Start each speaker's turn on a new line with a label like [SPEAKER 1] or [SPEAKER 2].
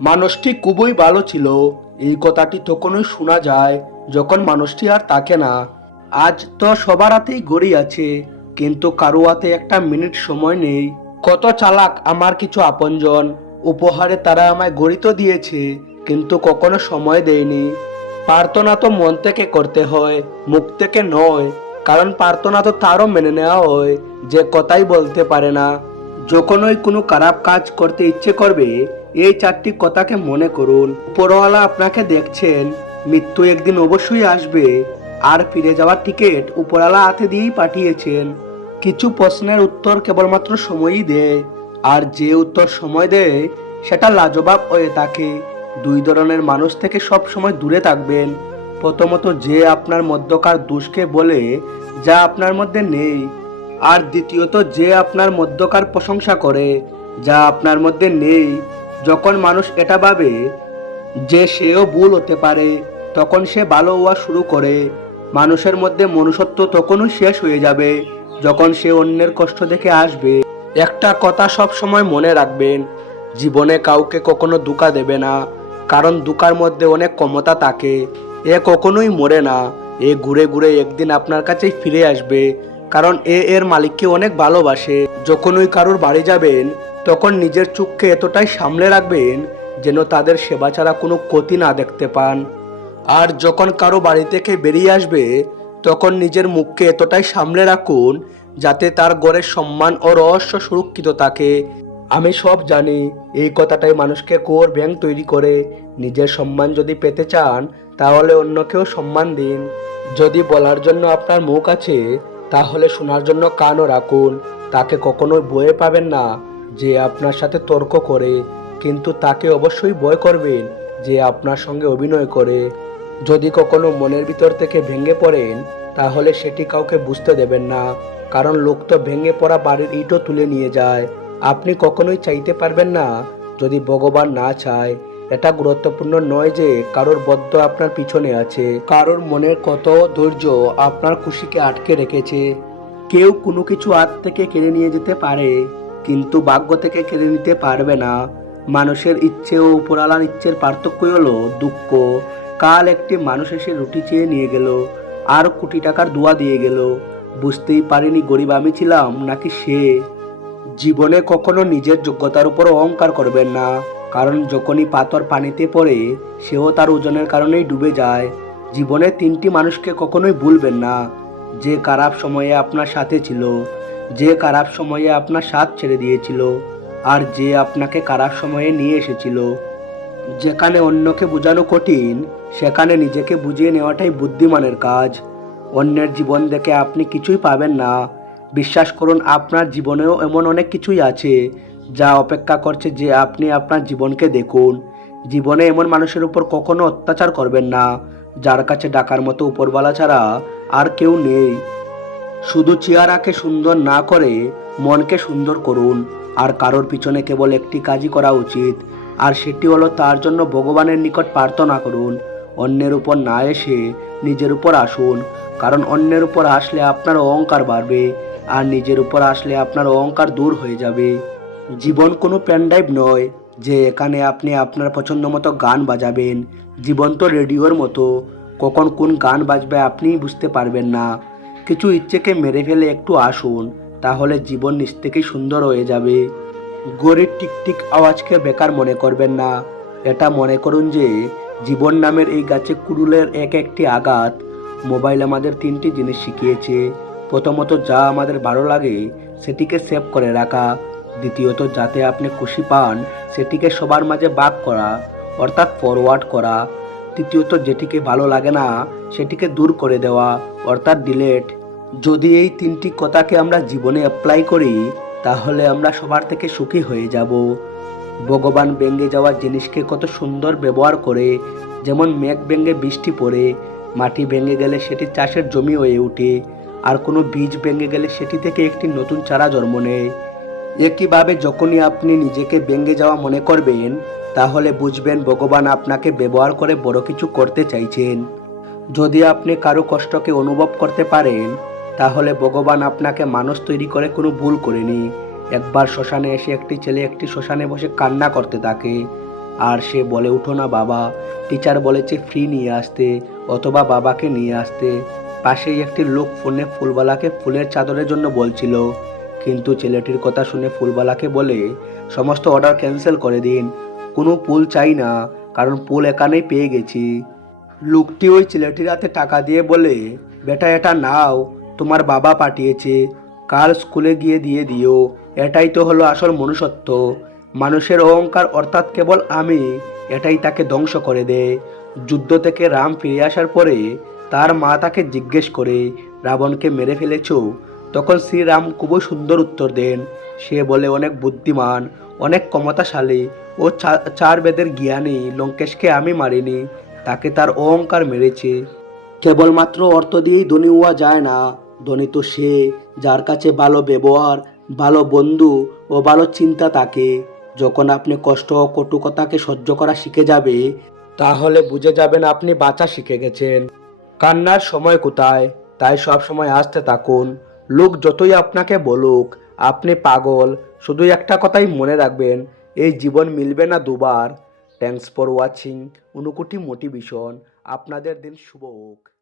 [SPEAKER 1] মানুষটি খুবই ভালো ছিল। এই কথাটি তখনই শোনা যায়, যখন মানুষটি আর থাকে না। আজ তো সবার হাতেই গড়ি আছে, কিন্তু কারও হাতে একটা মিনিট সময় নেই। কত চালাক আমার কিছু আপনজন, উপহারে তারা আমায় গড়ি তো দিয়েছে, কিন্তু কখনো সময় দেয়নি। প্রার্থনা তো মন থেকে করতে হয়, মুখ থেকে নয়, কারণ প্রার্থনা তো তারও মেনে নেওয়া হয়, যে কথাই বলতে পারে না। যখনই কোনো খারাপ কাজ করতে ইচ্ছে করবে এই চারটি কথাকে মনে করুন। উপরওয়ালা আপনাকে দেখছেন। মৃত্যু একদিন অবশ্যই আসবে। আর ফিরে যাওয়ার টিকিট উপরওয়ালা হাতে দিয়েই পাঠিয়েছেন। কিছু প্রশ্নের উত্তর কেবলমাত্র সময়ই দেয়। আর যে উত্তর সময় দেয়, সেটা লাজবাব হয়ে থাকে। দুই ধরনের মানুষ থেকে সব সময় দূরে থাকবেন। প্রথমত যে আপনার মধ্যকার দোষকে বলে, যা আপনার মধ্যে নেই। আর দ্বিতীয়ত যে আপনার মধ্যকার প্রশংসা করে, যা আপনার মধ্যে নেই। যখন মানুষ এটা ভাবে যে সেও ভুল হতে পারে, তখন সে ভালো হওয়া শুরু করে। মানুষের মধ্যে মনুষ্যত্ব তখনই শেষ হয়ে যাবে যখন সে অন্যের কষ্ট দেখে আসবে। একটা কথা সব সময় মনে রাখবেন, জীবনে কাউকে কখনো দুকা দেবে না, কারণ দুকার মধ্যে অনেক ক্ষমতা থাকে। এ কখনোই মরে না, এ ঘুরে ঘুরে একদিন আপনার কাছেই ফিরে আসবে, কারণ এ এর মালিককে অনেক ভালোবাসে। যখনই কারোর বাড়ি যাবেন তখন নিজের চোখকে এতটাই সামলে রাখবেন যেন তাদের সেবা ছাড়া কোনো ক্ষতি না দেখতে পান। আর যখন কারও বাড়ি থেকে বেরিয়ে আসবে, তখন নিজের মুখকে এতটাই সামলে রাখুন যাতে তার গড়ের সম্মান ও রহস্য সুরক্ষিত থাকে। আমি সব জানি, এই কথাটাই মানুষকে কোর ব্যাংক তৈরি করে। নিজের সম্মান যদি পেতে চান, তাহলে অন্যকেও সম্মান দিন। যদি বলার জন্য আপনার মুখ আছে, তাহলে শোনার জন্য কানও রাখুন। তাকে কখনোই বয়ে পাবেন না। যে আপনার সাথে তর্ক করে, কিন্তু তাকে অবশ্যই ভয় করবেন যে আপনার সঙ্গে অভিনয় করে। যদি কখনো মনের ভিতর থেকে ভেঙে পড়েন, তাহলে সেটি কাউকে বুঝতে দেবেন না, কারণ লোক তো ভেঙে পড়া বাড়ির ইটও তুলে নিয়ে যায়। আপনি কখনোই চাইতে পারবেন না, যদি ভগবান না চায়। এটা গুরুত্বপূর্ণ নয় যে কারোর বদ্ধ আপনার পিছনে আছে। কারোর মনের কত ধৈর্য আপনার খুশিকে আটকে রেখেছে। কেউ কোনো কিছু হাত থেকে কেড়ে নিয়ে যেতে পারে। কিন্তু ভাগ্য থেকে কেড়ে নিতে পারবে না। মানুষের ইচ্ছে ও উপরালার ইচ্ছের পার্থক্যই হলো দুঃখ। কাল একটি মানুষ এসে রুটি চেয়ে নিয়ে গেল, আর কোটি টাকার দোয়া দিয়ে গেল। বুঝতেই পারিনি গরিব আমি ছিলাম নাকি সে। জীবনে কখনো নিজের যোগ্যতার উপর অহংকার করবেন না, কারণ যখনই পাথর পানিতে পড়ে, সেও তার ওজনের কারণেই ডুবে যায়। জীবনে তিনটি মানুষকে কখনোই ভুলবেন না, যে খারাপ সময়ে আপনার সাথে ছিল। যে খারাপ সময়ে আপনার সাথ ছেড়ে দিয়েছিল আর যে আপনাকে খারাপ সময়ে নিয়ে এসেছিল। যেখানে অন্যকে বোঝানো কঠিন, সেখানে নিজেকে বুঝিয়ে নেওয়াটাই বুদ্ধিমানের কাজ। অন্যের জীবন দেখে আপনি কিছুই পাবেন না। বিশ্বাস করুন, আপনার জীবনেও এমন অনেক কিছুই আছে যা অপেক্ষা করছে যে আপনি আপনার জীবনকে দেখুন। জীবনে এমন মানুষের উপর কখনো অত্যাচার করবেন না, যার কাছে ডাকার মতো উপরবালা ছাড়া আর কেউ নেই। শুধু চেহারাকে সুন্দর না করে মনকে সুন্দর করুন, আর কারোর পিছনে কেবল একটি কাজই করা উচিত, আর সেটি হলো তার জন্য ভগবানের নিকট প্রার্থনা করুন। অন্যের উপর না এসে নিজের উপর আসুন, কারণ অন্যের উপর আসলে আপনার অহংকার বাড়বে, আর নিজের উপর আসলে আপনার অহংকার দূর হয়ে যাবে। জীবন কোনো প্যানড্রাইভ নয় যে এখানে আপনি আপনার পছন্দ মতো গান বাজাবেন। জীবন তো রেডিওর মতো কখন কোন গান বাজবে আপনিই বুঝতে পারবেন না। কিছু ইচ্ছেকে মেরে ফেলে একটু আসুন, তাহলে জীবন নিজ থেকেই সুন্দর হয়ে যাবে। গড়ির টিকটিক আওয়াজকে বেকার মনে করবেন না। এটা মনে করুন যে, জীবন নামের এই গাছে কুড়ুলের এক একটি আঘাত মোবাইল আমাদের তিনটি জিনিস শিখিয়েছে। প্রথমত, যা আমাদের ভালো লাগে, সেটিকে সেভ করে রাখা। দ্বিতীয়ত, যাতে আপনি খুশি পান, সেটিকে সবার মাঝে বাক করা, অর্থাৎ ফরওয়ার্ড করা। তৃতীয়ত, যেটিকে ভালো লাগে না, সেটিকে দূর করে দেওয়া, অর্থাৎ ডিলেট যদি এই তিনটি কথাকে আমরা জীবনে অ্যাপ্লাই করি, তাহলে আমরা সবার থেকে সুখী হয়ে যাব। ভগবান ব্যঙ্গে যাওয়া জিনিসকে কত সুন্দর ব্যবহার করে, যেমন মেঘ ব্যঙ্গে বৃষ্টি পড়ে, মাটি ভেঙে গেলে সেটি চাষের জমি হয়ে ওঠে, আর কোনো বীজ ভেঙে গেলে সেটি থেকে একটি নতুন চারা জন্ম নেয়। একইভাবে যখনই আপনি নিজেকে ব্যঙ্গে যাওয়া মনে করবেন, তাহলে বুঝবেন ভগবান আপনাকে ব্যবহার করে বড় কিছু করতে চাইছেন। যদি আপনি কারও কষ্টকে অনুভব করতে পারেন তাহলে ভগবান আপনাকে মানুষ তৈরি করে কোনো ভুল করেনি। একবার শ্মশানে এসে একটি ছেলে একটি শ্মশানে বসে কান্না করতে থাকে। আর সে বলে, উঠো না বাবা। টিচার বলেছে, ফ্রি নিয়ে আসতে। অথবা বাবাকে নিয়ে আসতে। পাশেই একটি লোক ফোনে ফুলবালাকে ফুলের চাদরের জন্য বলছিল। কিন্তু ছেলেটির কথা শুনে ফুলবালাকে বলে, সমস্ত অর্ডার ক্যান্সেল করে দিন। কোনো পুল চাই না, কারণ পুল এখানেই পেয়ে গেছি। লোকটি ওই ছেলেটির হাতে টাকা দিয়ে বলে, বেটা, এটা নাও। তোমার বাবা পাঠিয়েছে, কাল স্কুলে গিয়ে দিয়ে দিও। এটাই তো হলো আসল মনুষ্যত্ব। মানুষের অহংকার অর্থাৎ কেবল আমি, এটাই তাকে ধ্বংস করে দেয় যুদ্ধ থেকে রাম ফিরে আসার পরে তার মা তাকে জিজ্ঞেস করে, রাবণকে মেরে ফেলেছ? তখন শ্রীরাম খুবই সুন্দর উত্তর দেন। সে বলে, অনেক বুদ্ধিমান, অনেক ক্ষমতাশালী ও চার বেদের জ্ঞানী। লঙ্কেশকে আমি মারিনি, তাকে তার অহংকার মেরেছে। কেবলমাত্র অর্থ দিয়েই ধনী হওয়া যায় না। ধনী তো সে যার কাছে ভালো ব্যবহার, ভালো বন্ধু ও ভালো চিন্তা থাকে। যখন আপনি কষ্ট ও কটুকতাকে সহ্য করা শিখে যাবে, তাহলে বুঝে যাবেন আপনি বাঁচা শিখে গেছেন। কান্নার সময় কোথায়? তাই সব সময় আসতে থাকুন। লোক যতই আপনাকে বলুক, আপনি পাগল, শুধু একটা কথাই মনে রাখবেন, এই জীবন মিলবে না দুবার। Thanks for watching Anukuti motivation. আপনাদের দিন শুভ হোক।